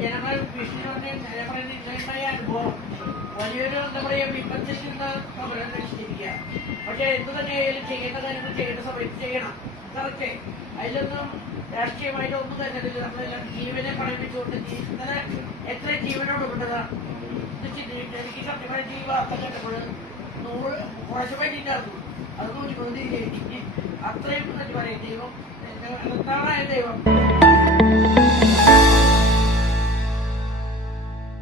ജനങ്ങൾ ഭീഷണിയുണ്ടായ അനുഭവം വലിയൊരു എന്താ പറയാ വിപത്തിക്കുന്ന പ്രശ്നിച്ചിരിക്കുക. പക്ഷെ എന്ത് തന്നെയായാലും ചെയ്യുന്ന കാര്യങ്ങൾ ചെയ്യുന്ന സമയത്ത് ചെയ്യണം. കറക്റ്റ്. അതിലൊന്നും രാഷ്ട്രീയമായിട്ട് ഒന്നും തന്നെ നമ്മളെല്ലാം ജീവനെ പഠിപ്പിച്ചുകൊണ്ട് ഇന്നലെ എത്ര ജീവനോട് കൊണ്ടതാണ് എനിക്ക് സത്യമായിട്ട് ഈ വാർത്ത കേട്ടപ്പോൾ 100 കുറച്ചുമായിട്ടുണ്ടായിരുന്നു. അത് 130 അത്രയും പറയും ദൈവം എന്താണ് ദൈവം.